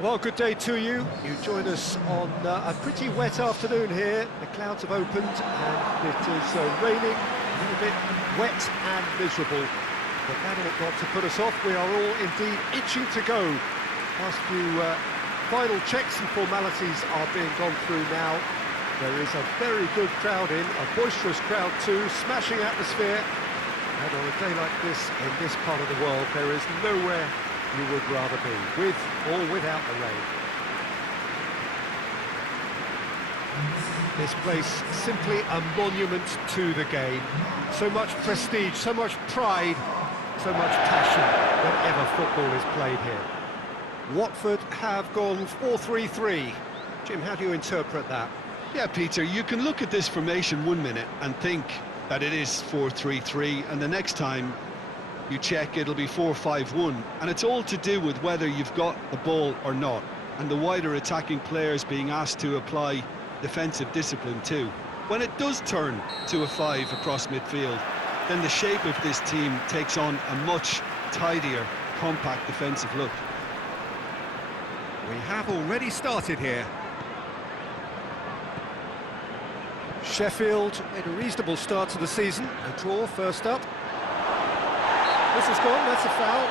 Well, good day to you. You join us on a pretty wet afternoon here. The clouds have opened and it is raining, a little bit wet and miserable. But that ought not to put us off. We are all indeed itching to go. Last few final checks and formalities are being gone through now. There is a very good crowd in, a boisterous crowd too, smashing atmosphere. And on a day like this, in this part of the world, there is nowhere you would rather be, with or without the rain. This place, simply a monument to the game. So much prestige, so much pride, so much passion whenever football is played here. Watford have gone 4-3-3. Jim, how do you interpret that? Yeah, Peter, you can look at this formation 1 minute and think that it is 4-3-3, and the next time you check, it'll be 4-5-1, and it's all to do with whether you've got the ball or not, and the wider attacking players being asked to apply defensive discipline too. When it does turn to a 5 across midfield, then the shape of this team takes on a much tidier, compact defensive look. We have already started here. Sheffield made a reasonable start to the season. A draw first up. This is gone, that's a foul.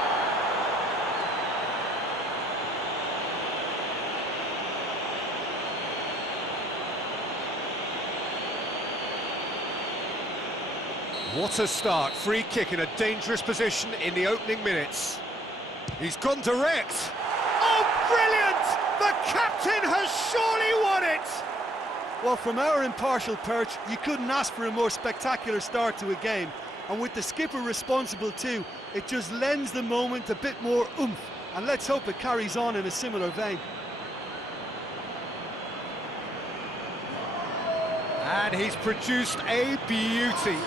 What a start. Free kick in a dangerous position in the opening minutes. He's gone direct. Oh, brilliant! The captain has surely won it! Well, from our impartial perch, you couldn't ask for a more spectacular start to a game. And with the skipper responsible too, it just lends the moment a bit more oomph. And let's hope it carries on in a similar vein. And he's produced a beauty.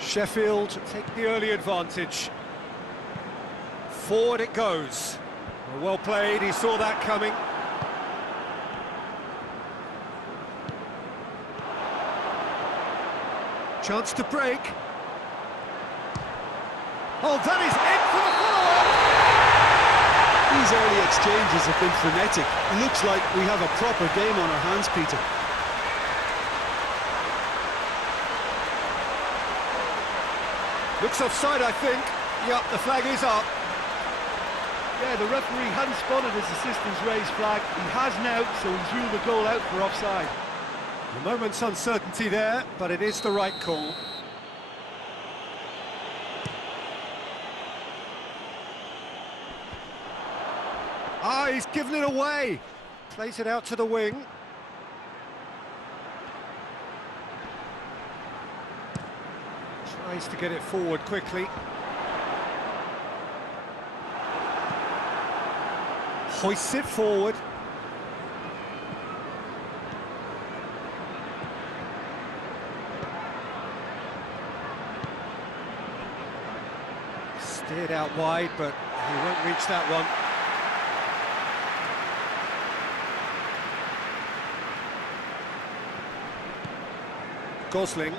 Sheffield take the early advantage. Forward it goes. Well played, he saw that coming. Chance to break. Oh, that is it for the follow-up! These early exchanges have been frenetic. Looks like we have a proper game on our hands, Peter. Looks offside, I think. Yep, the flag is up. Yeah, the referee hadn't spotted his assistant's raised flag. He has now, so he's ruled the goal out for offside. A moment's uncertainty there, but it is the right call. Ah, he's given it away. Plays it out to the wing. Tries to get it forward quickly. Hoists it forward. Steered out wide, but he won't reach that one. Gosling.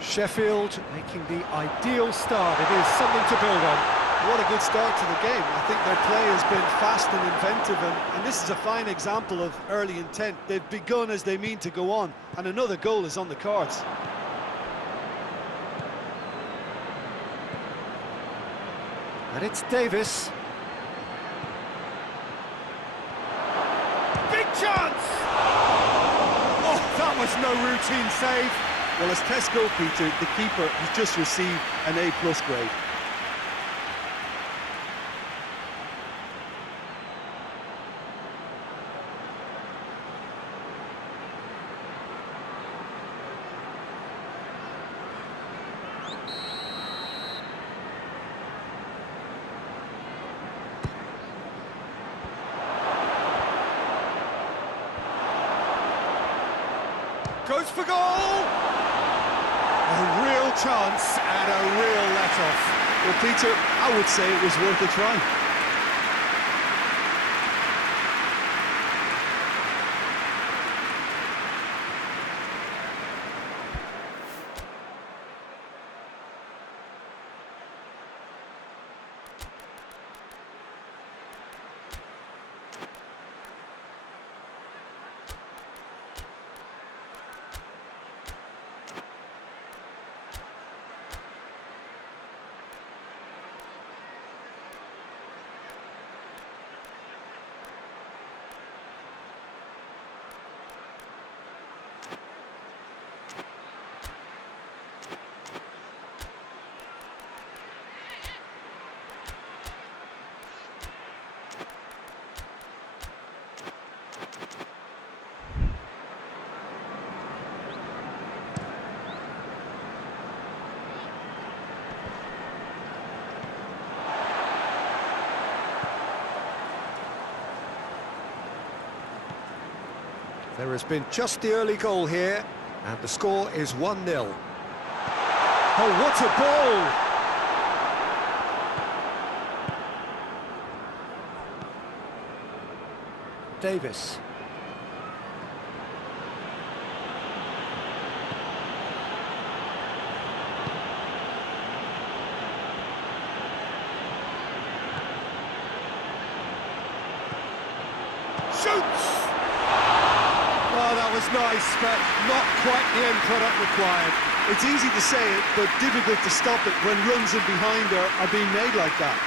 Sheffield making the ideal start. It is something to build on. What a good start to the game. I think their play has been fast and inventive, and this is a fine example of early intent. They've begun as they mean to go on, and another goal is on the cards. And it's Davis. Big chance! Oh, that was no routine save. Well, as tests go, Peter, the keeper has just received an A+ grade. Goes for goal! A real chance and a real let-off. Well, Peter, I would say it was worth a try. There has been just the early goal here, and the score is 1-0. Oh, what a ball! Davis. Shoots! Oh, that was nice, but not quite the end product required. It's easy to say it, but difficult to stop it when runs in behind are being made like that.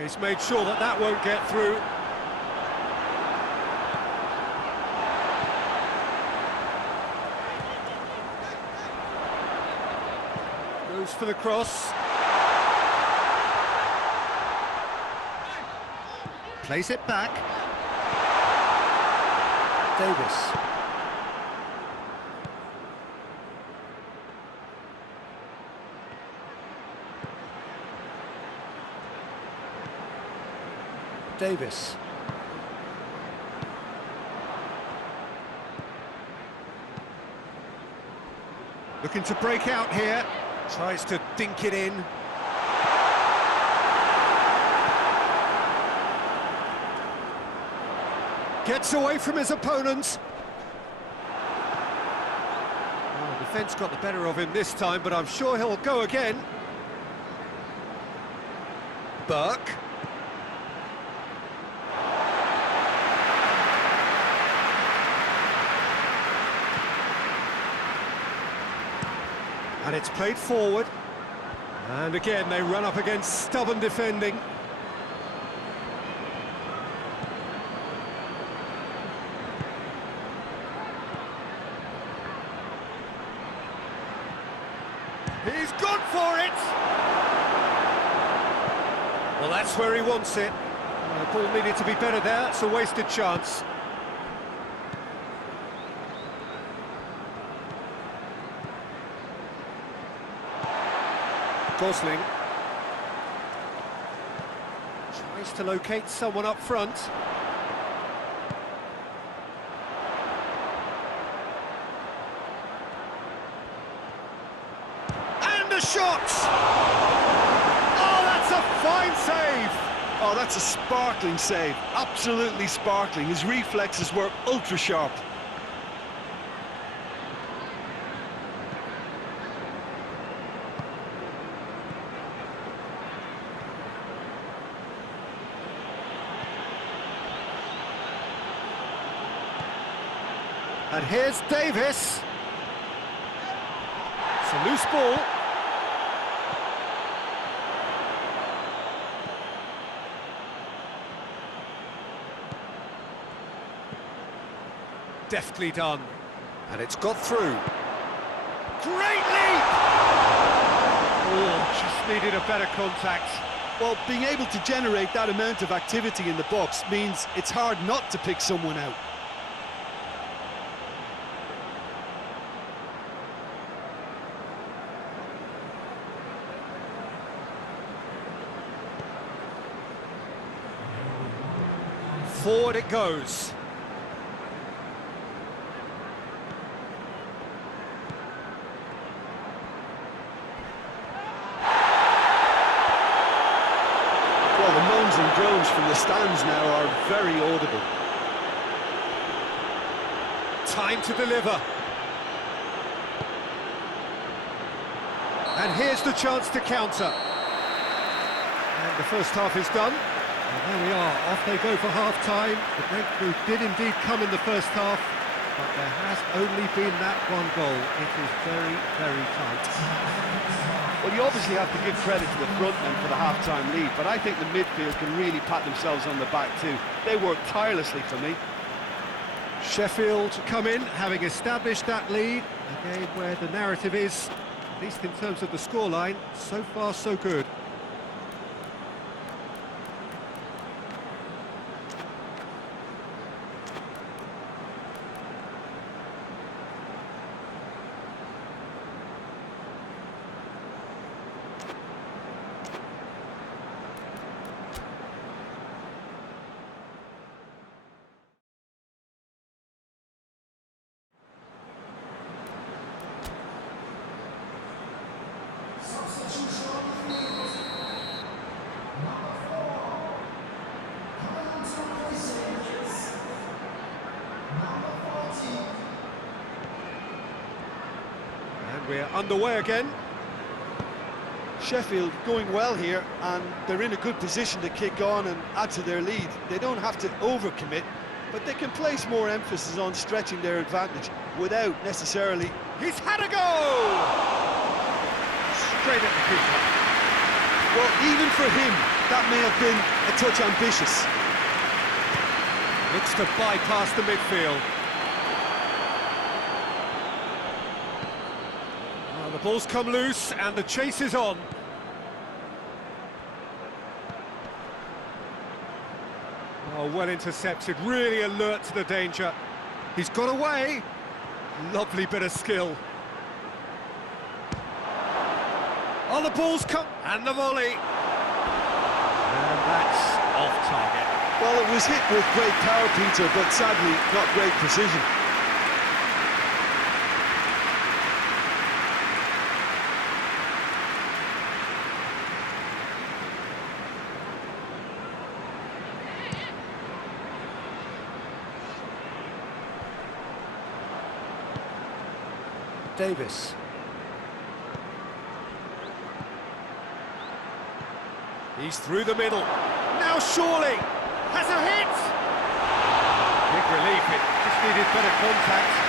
He's made sure that that won't get through. Goes for the cross. Plays it back. Davis. Davis. Looking to break out here. Tries to dink it in. Gets away from his opponent. Oh, the defence got the better of him this time, but I'm sure he'll go again. Burke. And it's played forward. And again, they run up against stubborn defending. He's gone for it! Well, that's where he wants it. The ball needed to be better there. It's a wasted chance. Gosling tries to locate someone up front. And a shot! Oh, that's a fine save! Oh, that's a sparkling save. Absolutely sparkling. His reflexes were ultra sharp. And here's Davis. It's a loose ball. Deftly done. And it's got through. Great leap! Oh, just needed a better contact. Well, being able to generate that amount of activity in the box means it's hard not to pick someone out. Forward it goes. Well, the moans and groans from the stands now are very audible. Time to deliver. And here's the chance to counter. And the first half is done. And there we are, off they go for half-time. The breakthrough did indeed come in the first half, but there has only been that one goal. It is very, very tight. Well, you obviously have to give credit to the front men for the half-time lead, but I think the midfield can really pat themselves on the back too. They worked tirelessly for me. Sheffield come in, having established that lead. Again, where the narrative is, at least in terms of the scoreline, so far so good. And we're underway again. Sheffield going well here, and they're in a good position to kick on and add to their lead. They don't have to overcommit, but they can place more emphasis on stretching their advantage without necessarily... He's had a go! Straight at the keeper. Well, even for him, that may have been a touch ambitious. Looks to bypass the midfield. Well, the ball's come loose and the chase is on. Oh, well intercepted, really alert to the danger. He's got away. Lovely bit of skill. Oh, the ball's come, and the volley. And that's off target. Well, it was hit with great power, Peter, but sadly not great precision. Davis. He's through the middle. Now surely has a hit. Big relief, it just needed better contact.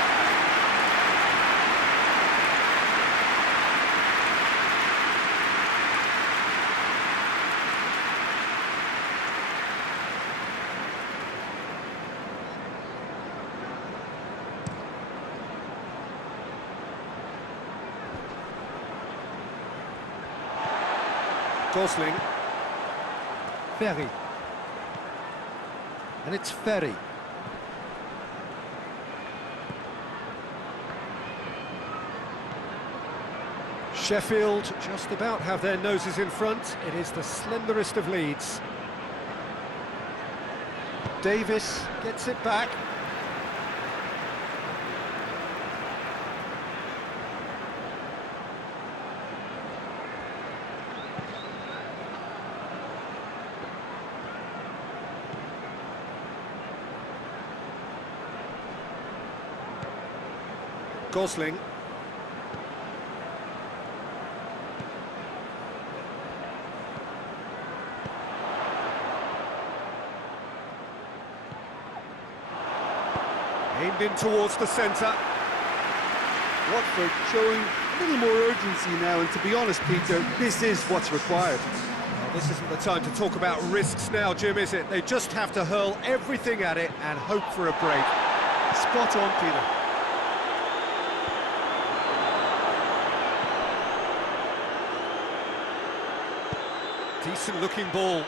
Gosling. Ferry. And it's Ferry. Sheffield just about have their noses in front. It is the slenderest of leads. Davis gets it back. Gosling. Aimed in towards the centre. Watford showing a little more urgency now, and to be honest, Peter, this is what's required. Well, this isn't the time to talk about risks now, Jim, is it? They just have to hurl everything at it and hope for a break. Spot on, Peter. Decent looking ball.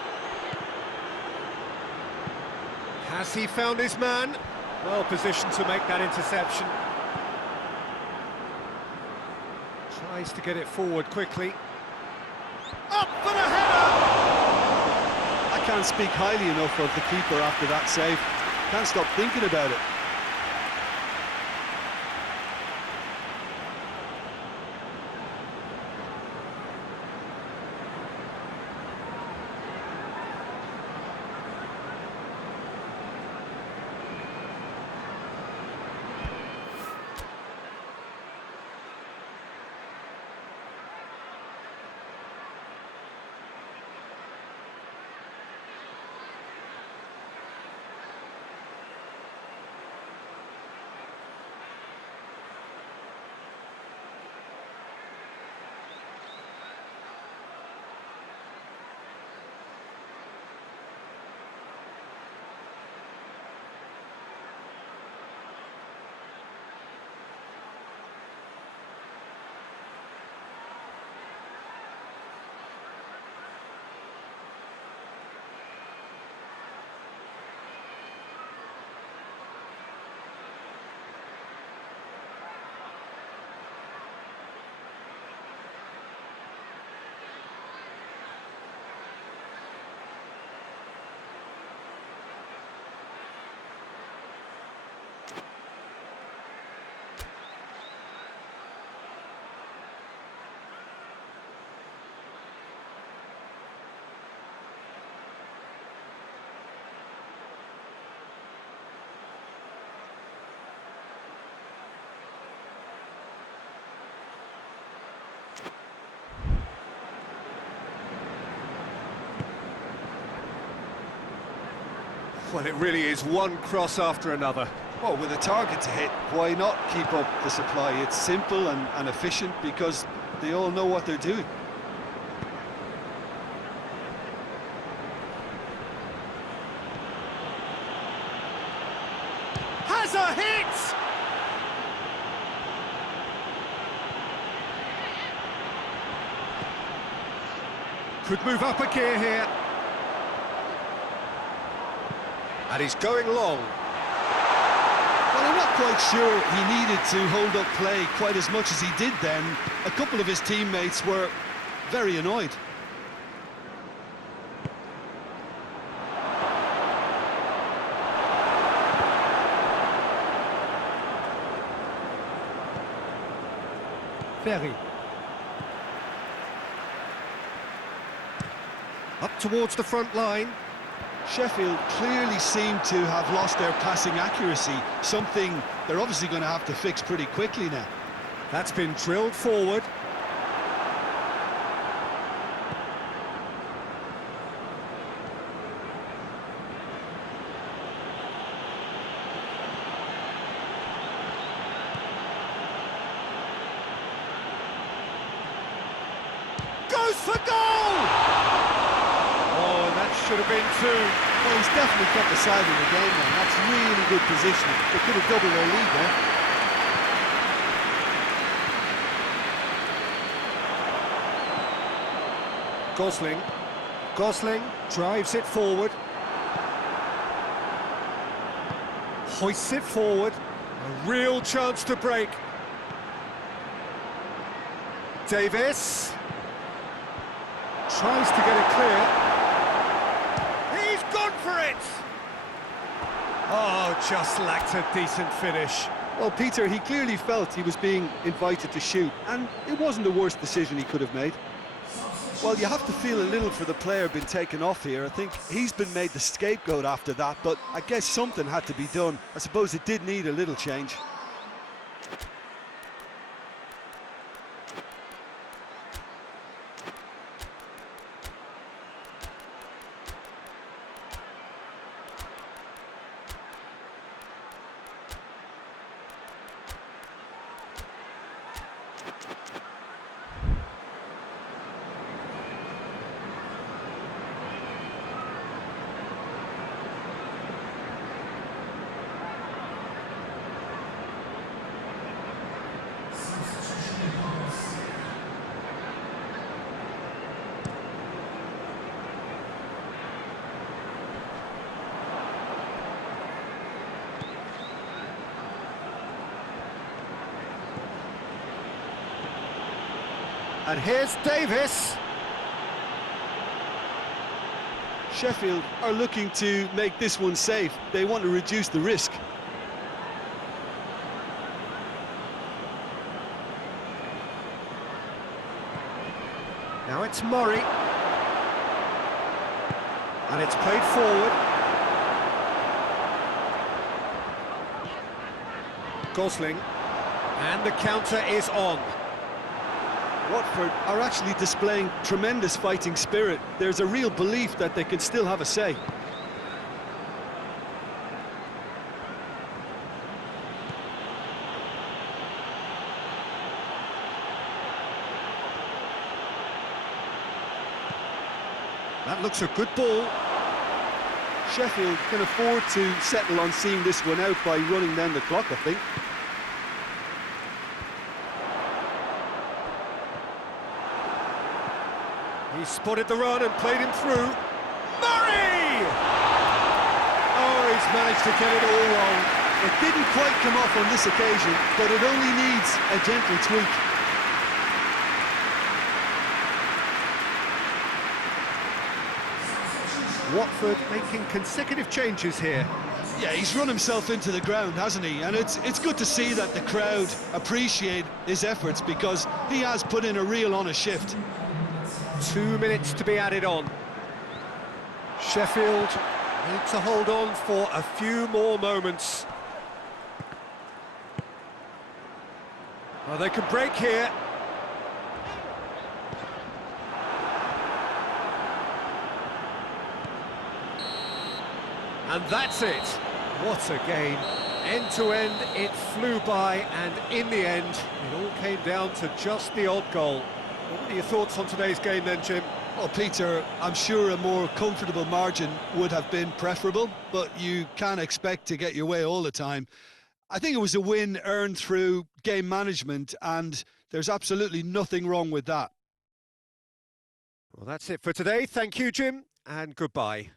Has he found his man? Well positioned to make that interception. Tries to get it forward quickly. Up for the header! I can't speak highly enough of the keeper after that save. Can't stop thinking about it. Well, it really is one cross after another. Well, with a target to hit, why not keep up the supply? It's simple and efficient because they all know what they're doing. Has a hit! Could move up a gear here. And he's going long. Well, I'm not quite sure he needed to hold up play quite as much as he did then. A couple of his teammates were very annoyed. Ferry. Up towards the front line. Sheffield clearly seem to have lost their passing accuracy, something they're obviously going to have to fix pretty quickly now. That's been drilled forward. Goes for goal! Oh, and that should have been two. Well, he's definitely kept the side in the game now. That's really good positioning. They could have doubled their lead there. Gosling drives it forward. Hoists it forward. A real chance to break. Davis tries to get it clear. He's gone for it! Oh, just lacked a decent finish. Well, Peter, he clearly felt he was being invited to shoot, and it wasn't the worst decision he could have made. Well, you have to feel a little for the player being taken off here. I think he's been made the scapegoat after that, but I guess something had to be done. I suppose it did need a little change. And here's Davis. Sheffield are looking to make this one safe. They want to reduce the risk. Now it's Murray. And it's played forward. Gosling. And the counter is on. Watford are actually displaying tremendous fighting spirit. There's a real belief that they can still have a say. That looks a good ball. Sheffield can afford to settle on seeing this one out by running down the clock, I think. He spotted the run and played him through. Murray! Oh, he's managed to get it all wrong. It didn't quite come off on this occasion, but it only needs a gentle tweak. Watford making consecutive changes here. Yeah, he's run himself into the ground, hasn't he? And it's good to see that the crowd appreciate his efforts, because he has put in a real honest shift. 2 minutes to be added on. Sheffield need to hold on for a few more moments. Well, they could break here. And that's it. What a game. End to end, it flew by, and in the end, it all came down to just the odd goal. What are your thoughts on today's game then, Jim? Well, Peter, I'm sure a more comfortable margin would have been preferable, but you can't expect to get your way all the time. I think it was a win earned through game management, and there's absolutely nothing wrong with that. Well, that's it for today. Thank you, Jim, and goodbye.